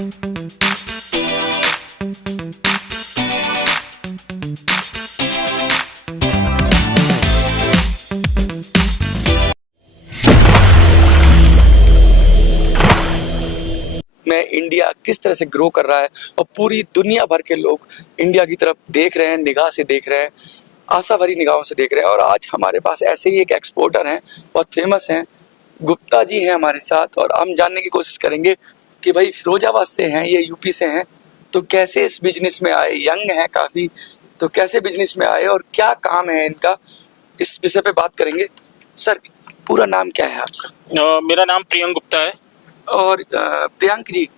में इंडिया किस तरह से ग्रो कर रहा है और पूरी दुनिया भर के लोग इंडिया की तरफ देख रहे हैं, निगाह से देख रहे हैं, आशा भरी निगाहों से देख रहे हैं। और आज हमारे पास ऐसे ही एक एक्सपोर्टर हैं, बहुत फेमस हैं, गुप्ता जी हैं हमारे साथ। और हम जानने की कोशिश करेंगे कि भाई फिरोजाबाद से हैं, ये यूपी से हैं, तो कैसे इस बिजनेस में आए, यंग हैं काफ़ी, तो कैसे बिजनेस में आए और क्या काम है इनका, इस विषय पे बात करेंगे। सर, पूरा नाम क्या है आपका? मेरा नाम प्रियंक गुप्ता है। और प्रियंक जी,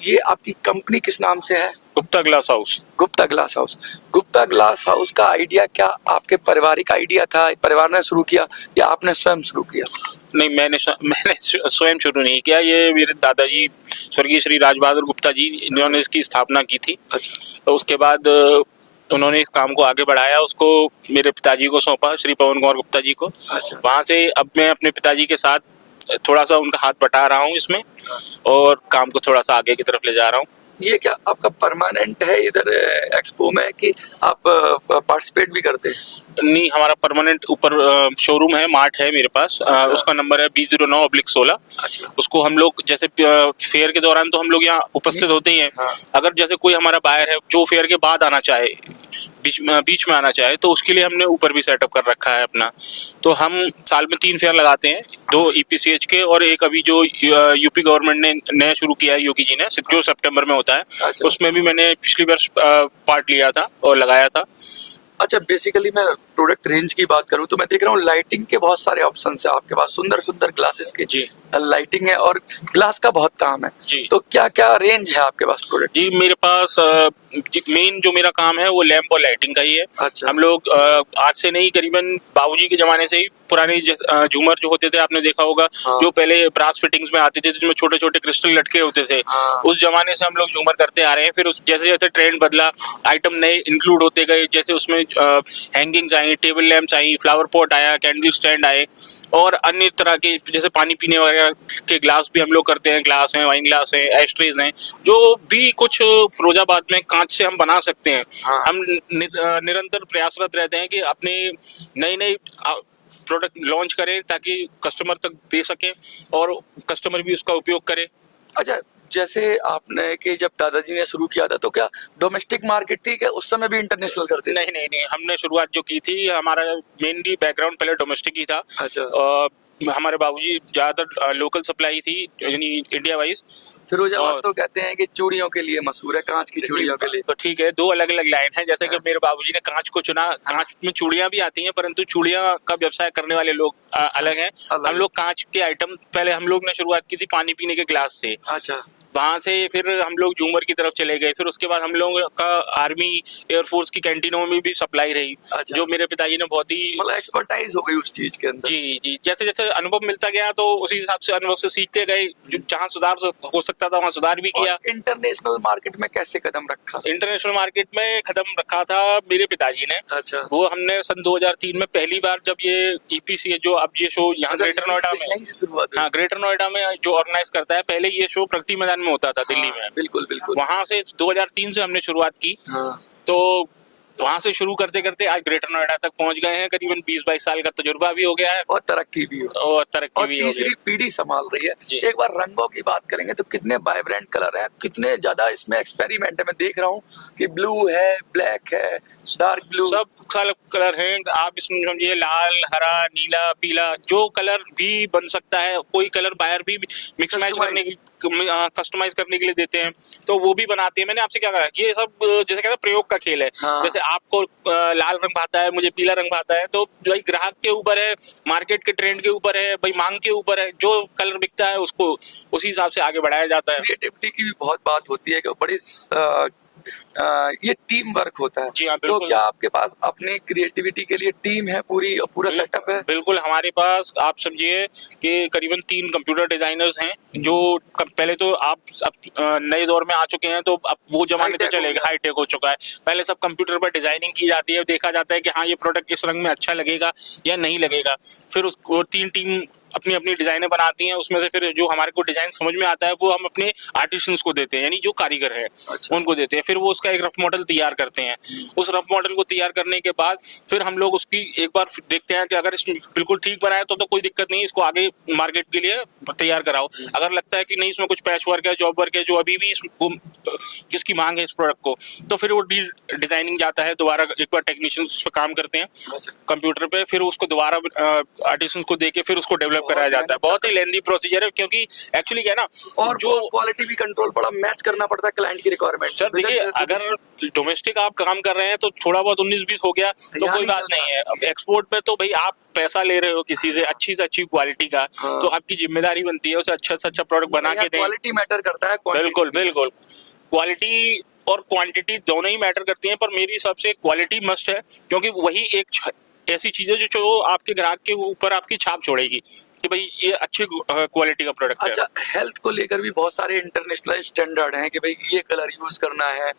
ये आपकी कंपनी किस नाम से है? Gupta glass house. Gupta glass house. Gupta glass house का आइडिया क्या आपके पारिवारिक आइडिया था, परिवार ने शुरू किया या आपने स्वयं शुरू किया? नहीं, मैंने स्वयं शुरू नहीं किया। ये मेरे दादाजी स्वर्गीय श्री राज बहादुर गुप्ता जी, इन्होंने इसकी स्थापना की थी। अच्छा। तो उसके बाद उन्होंने इस काम को आगे बढ़ाया, उसको मेरे पिताजी को सौंपा, श्री पवन कुमार गुप्ता जी को। अच्छा। वहाँ से अब मैं अपने पिताजी के साथ थोड़ा सा उनका हाथ बटा रहा हूँ इसमें, और काम को थोड़ा सा आगे की तरफ ले जा रहा हूँ। ये क्या आपका परमानेंट है इधर एक्सपो में कि आप पार्टिसिपेट भी करते हैं? नहीं, हमारा परमानेंट ऊपर शोरूम है, मार्ट है मेरे पास। अच्छा। उसका नंबर है 20/9/16। अच्छा। उसको हम लोग जैसे फेयर के दौरान तो हम लोग यहाँ उपस्थित होते ही हैं। हाँ। अगर जैसे कोई हमारा बायर है जो फेयर के बाद आना चाहे, बीच में आना चाहे, तो उसके लिए हमने ऊपर भी सेटअप कर रखा है अपना। तो हम साल में 3 फेयर लगाते हैं, 2 EPCH के और एक अभी जो यूपी गवर्नमेंट ने नया शुरू किया है, योगी जी ने, जो सितंबर में होता है। अच्छा। उसमें भी मैंने पिछली वर्ष पार्ट लिया था और लगाया था। अच्छा, बेसिकली मैं प्रोडक्ट रेंज की बात करूं तो मैं देख रहा हूं लाइटिंग के बहुत सारे ऑप्शंस है आपके पास, सुंदर सुंदर ग्लासेस के जी लाइटिंग है और ग्लास का बहुत काम है जी। तो क्या क्या रेंज है आपके पास प्रोडक्ट? जी, मेरे पास मेन जो मेरा काम है वो लैंप और लाइटिंग का ही है। अच्छा। हम लोग आज से नहीं, करीबन बाबूजी के जमाने से ही पुराने झूमर जो होते थे आपने देखा होगा। हाँ। जो पहले ब्रास फिटिंग्स में आते थे जिसमें छोटे छोटे क्रिस्टल लटके होते थे। हाँ। उस जमाने से हम लोग झूमर करते आ रहे हैं। फिर उस जैसे जैसे ट्रेंड बदला, आइटम नए इंक्लूड होते गए, जैसे उसमें हैंगिंग्स आई, टेबल लैंप्स आई, फ्लावर पॉट आया, कैंडल स्टैंड आए, और अन्य तरह के जैसे पानी पीने वगैरह के ग्लास भी हम लोग करते हैं। ग्लास हैं, वाइन ग्लास हैं, एस्ट्रेज हैं, जो भी कुछ फिरोजाबाद में कांच से हम बना सकते हैं। हाँ। हम निरंतर प्रयासरत रहते हैं कि अपने नए नए प्रोडक्ट लॉन्च करें ताकि कस्टमर तक दे सकें और कस्टमर भी उसका उपयोग करे। अच्छा, जैसे आपने कि जब दादाजी ने शुरू किया था तो क्या डोमेस्टिक मार्केट थी, क्या उस समय भी इंटरनेशनल करते थे? नहीं नहीं नहीं, हमने शुरुआत जो की थी, हमारा मेनली बैकग्राउंड पहले डोमेस्टिक ही था। अच्छा। हमारे बाबूजी ज्यादातर लोकल सप्लाई थी, यानी इंडिया वाइज। फिरोजाबाद तो कहते हैं कि चूड़ियों के लिए मशहूर है, कांच की चूड़ियों के लिए। तो ठीक है, 2 अलग अलग लाइन है। जैसे कि मेरे बाबूजी ने कांच को चुना। कांच में चूड़ियां भी आती हैं, परंतु चूड़ियां का व्यवसाय करने वाले लोग अलग हैं। हम लोग कांच के आइटम, पहले हम लोग ने शुरुआत की थी पानी पीने के ग्लास से। अच्छा। वहां से फिर हम लोग झूमर की तरफ चले गए। फिर उसके बाद हम लोगों का आर्मी एयरफोर्स की कैंटीनों में भी सप्लाई रही। अच्छा। जो मेरे पिताजी ने बहुत ही मतलब एक्सपर्टाइज हो गई उस चीज के अंदर। जी जी, जैसे जैसे अनुभव मिलता गया तो उसी हिसाब से अनुभव से सीखते गए। जहाँ सुधार हो सकता था वहाँ सुधार भी किया। इंटरनेशनल मार्केट में कैसे कदम रखा? इंटरनेशनल मार्केट में कदम रखा था मेरे पिताजी ने। अच्छा। वो हमने सन 2003 में पहली बार, जब ये EPC जो अब ये शो यहाँ ग्रेटर नोएडा में, यहीं से शुरुआत हुई? हाँ, ग्रेटर नोएडा में जो ऑर्गेनाइज करता है, पहले ये शो प्रगति मैदान में होता था दिल्ली में। बिल्कुल बिल्कुल। वहां से 2003 से हमने शुरुआत की। हाँ। तो वहां से शुरू करते करते आज ग्रेटर नोएडा तक पहुंच गए हैं। करीबन 20-22 साल का तजुर्बा भी हो गया है और तरक्की भी हो और तरक्की भी हो गई तीसरी पीढ़ी संभाल रही जी। है। एक बार रंगों की बात करेंगे तो कितने वाइब्रेंट कलर है, कितने ज्यादा इसमें एक्सपेरिमेंट है। मैं देख रहा हूँ कि ब्लू है, ब्लैक है, डार्क ब्लू, सब कलर हैं। आप इसमें समझिए लाल, हरा, नीला, पीला, जो कलर भी बन सकता है। कोई कलर बायर भी मिक्स मैच करने के, कस्टमाइज करने के लिए देते हैं, तो वो भी बनाते हैं। मैंने आपसे क्या कहा, ये सब जैसे कहते हैं प्रयोग का खेल है। हाँ। जैसे आपको लाल रंग भाता है, मुझे पीला रंग भाता है, तो भाई ग्राहक के ऊपर है, मार्केट के ट्रेंड के ऊपर है, भाई मांग के ऊपर है। जो कलर बिकता है उसको उसी हिसाब से आगे बढ़ाया जाता है। क्रिएटिविटी की भी बहुत बात होती है कि बड़ी ये टीम वर्क होता है। जी हाँ, तो बिल्कुल। क्या आपके पास अपनी क्रिएटिविटी के लिए टीम है, पूरा सेटअप है? बिल्कुल, हमारे पास आप समझिए कि करीबन 3 कंप्यूटर डिजाइनर्स हैं। जो पहले तो आप अब नए दौर में आ चुके हैं, तो अब वो जमाने तो चलेगा, हाईटेक हो चुका है। पहले सब कंप्यूटर पर डिजाइनिंग की जाती है, देखा जाता है कि हाँ ये प्रोडक्ट इस रंग में अच्छा लगेगा या नहीं लगेगा। फिर वो 3 टीम अपनी अपनी डिजाइनें बनाती हैं, उसमें से फिर जो हमारे को डिजाइन समझ में आता है वो हम अपने आर्टिशंस को देते हैं, यानी जो कारीगर है उनको देते हैं। फिर वो उसका एक रफ मॉडल तैयार करते हैं। उस रफ मॉडल को तैयार करने के बाद फिर हम लोग उसकी एक बार देखते हैं कि अगर इसमें बिल्कुल ठीक बना है तो कोई दिक्कत नहीं, इसको आगे मार्केट के लिए तैयार कराओ। अगर लगता है कि नहीं इसमें कुछ पैच वर्क है, जॉब वर्क है, जो अभी भी इसकी मांग है इस प्रोडक्ट को, तो फिर वो डिजाइनिंग जाता है दोबारा, एक बार टेक्नीशियंस उस पर काम करते हैं कंप्यूटर पे, फिर उसको दोबारा आर्टिसंस को देके फिर उसको डेवलप कराया जाता है। बहुत ही लेंथी प्रोसीजर है, क्योंकि एक्चुअली क्या है ना, और जो क्वालिटी भी कंट्रोल बड़ा मैच करना पड़ता है क्लाइंट की रिक्वायरमेंट। सर देखिए, अगर डोमेस्टिक आप काम कर रहे हैं तो थोड़ा बहुत 19-20 हो गया तो कोई बात नहीं है। अब एक्सपोर्ट पे तो भाई आप पैसा ले रहे हो किसी से अच्छी क्वालिटी का, तो आपकी जिम्मेदारी बनती है उसे अच्छा से अच्छा प्रोडक्ट बना के दें। क्वालिटी मैटर करता है। बिल्कुल बिल्कुल, क्वालिटी और क्वांटिटी दोनों ही मैटर करती हैं, पर मेरी हिसाब से क्वालिटी मस्ट है, क्योंकि वही एक ऐसी चीज है जो आपके ग्राहक के ऊपर आपकी छाप छोड़ेगी कि भाई ये अच्छी क्वालिटी का प्रोडक्ट है। अच्छा, हेल्थ को लेकर भी बहुत सारे इंटरनेशनल स्टैंडर्ड हैं कि भाई ये कलर यूज करना है,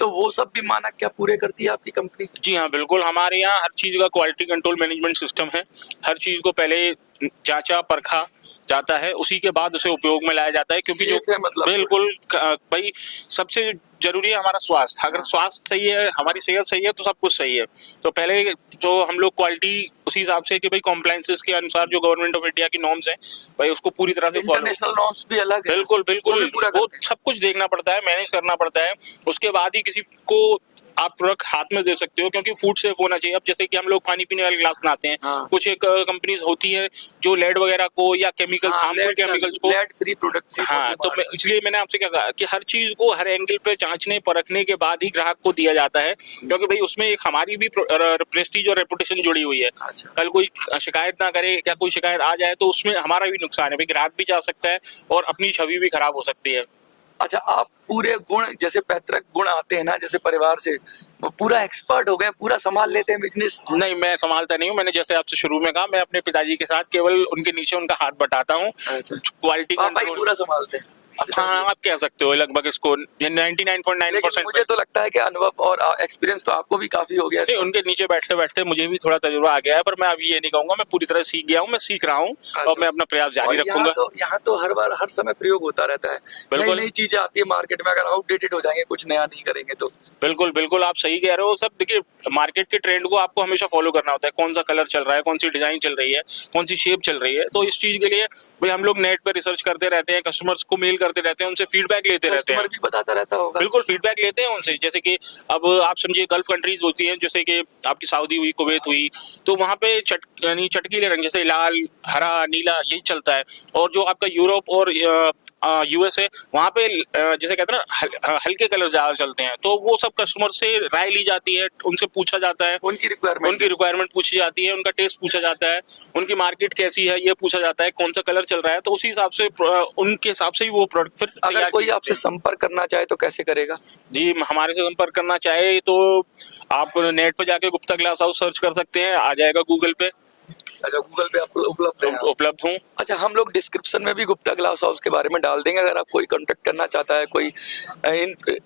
तो वो सब भी मानक क्या पूरे करती है आपकी कंपनी? जी हाँ, बिल्कुल। हमारे यहाँ हर चीज का क्वालिटी कंट्रोल मैनेजमेंट सिस्टम है। हर चीज को पहले जांचा परखा जाता है, उसी के बाद उसे उपयोग में लाया जाता है, क्योंकि जो मतलब बिल्कुल भाई सबसे जरूरी है हमारा स्वास्थ्य। अगर स्वास्थ्य सही है, हमारी सेहत सही है, तो सब कुछ सही है। तो पहले तो हम लोग क्वालिटी उसी हिसाब से कि भाई कॉम्प्लायंसेस के अनुसार जो गवर्नमेंट ऑफ इंडिया की नॉर्म्स हैं भाई उसको पूरी तरह से फॉलो। इंटरनेशनल नॉर्म्स भी अलग है। बिल्कुल बिल्कुल, वो सब कुछ देखना पड़ता है, मैनेज करना पड़ता है, उसके बाद ही किसी को आप प्रोडक्ट हाथ में दे सकते हो, क्योंकि फूड सेफ होना चाहिए। अब जैसे कि हम लोग पानी पीने वाले ग्लास बनाते हैं, कुछ एक कंपनीज होती है जो लेड वगैरह को या केमिकल्स, हार्मफुल केमिकल्स को, लेड फ्री प्रोडक्ट। हाँ, तो इसलिए मैंने आपसे क्या कहा कि हर चीज को हर एंगल पे जांचने परखने के बाद ही ग्राहक को दिया जाता है, क्योंकि भाई उसमें एक हमारी भी प्रेस्टीज और रेपुटेशन जुड़ी हुई है। कल कोई शिकायत ना करे, क्या कोई शिकायत आ जाए तो उसमें हमारा भी नुकसान है, भाई ग्राहक भी जा सकता है और अपनी छवि भी खराब हो सकती है। अच्छा, आप पूरे गुण जैसे पैतृक गुण आते हैं ना, जैसे परिवार से, वो पूरा एक्सपर्ट हो गए, पूरा संभाल लेते हैं बिजनेस? नहीं, मैं संभालता नहीं हूँ। मैंने जैसे आपसे शुरू में कहा, मैं अपने पिताजी के साथ केवल उनके नीचे उनका हाथ बटाता हूँ। क्वालिटी पापा ही पूरा संभालते हैं? हाँ, आप कह सकते हो लगभग इसको 99.9%। मुझे तो लगता है कि अनुभव और एक्सपीरियंस तो आपको भी काफी हो गया है। उनके नीचे बैठते बैठते मुझे भी थोड़ा तजुर्बा आ गया है, पर मैं अभी ये नहीं कहूंगा मैं पूरी तरह सीख गया हूँ, मैं सीख रहा हूँ और मैं अपना प्रयास जारी रखूंगा। यहाँ तो हर बार हर समय प्रयोग होता रहता है, बिल्कुल नई चीजें आती है मार्केट में, अगर आउटडेटेड हो जाएंगे, कुछ नया नहीं करेंगे तो। बिल्कुल बिल्कुल, आप सही कह रहे हो। सब देखिए, मार्केट के ट्रेंड को आपको हमेशा फॉलो करना होता है, कौन सा कलर चल रहा है, कौन सी डिजाइन चल रही है, कौन सी शेप चल रही है। तो इस चीज के लिए भाई हम लोग नेट पे रिसर्च करते रहते हैं, कस्टमर्स को मेल करते रहते हैं, उनसे फीडबैक लेते रहते हैं। भी बताता रहता होगा। बिल्कुल, फीडबैक लेते हैं उनसे। जैसे कि अब आप समझिए गल्फ कंट्रीज होती हैं, जैसे कि आपकी सऊदी हुई, कुवैत हुई, तो वहाँ पे यानी चटकीले रंग जैसे लाल, हरा, नीला यही चलता है। और जो आपका यूरोप और यूएस है, वहाँ पे जैसे कहते हैं ना हल्के कलर ज्यादा चलते हैं। तो वो सब कस्टमर से राय ली जाती है, उनसे पूछा जाता है, उनकी रिक्वायरमेंट पूछी जाती है, उनका टेस्ट पूछा जाता है, उनकी मार्केट कैसी है ये पूछा जाता है, कौन सा कलर चल रहा है। तो उसी हिसाब से उनके हिसाब से ही वो प्रोडक्ट फिर अगर कोई आपसे संपर्क करना चाहे तो कैसे करेगा? जी, हमारे से संपर्क करना चाहे तो आप नेट पे जाके गुप्ता ग्लास हाउस सर्च कर सकते हैं, आ जाएगा गूगल पे। अच्छा, गूगल पे आप उपलब्ध हूँ। अच्छा, हम लोग डिस्क्रिप्शन में भी गुप्ता ग्लास हाउस के बारे में डाल देंगे, अगर आप कोई कांटेक्ट करना चाहता है, कोई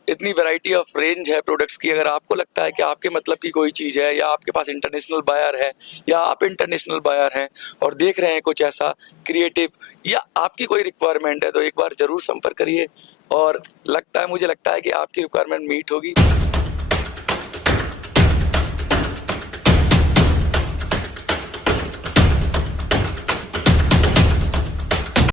इतनी वैरायटी ऑफ रेंज है प्रोडक्ट्स की, अगर आपको लगता है कि आपके मतलब की कोई चीज़ है, या आपके पास इंटरनेशनल बायर है, या आप इंटरनेशनल बायर हैं और देख रहे हैं कुछ ऐसा क्रिएटिव, या आपकी कोई रिक्वायरमेंट है, तो एक बार जरूर संपर्क करिए और मुझे लगता है कि आपकी रिक्वायरमेंट मीट होगी।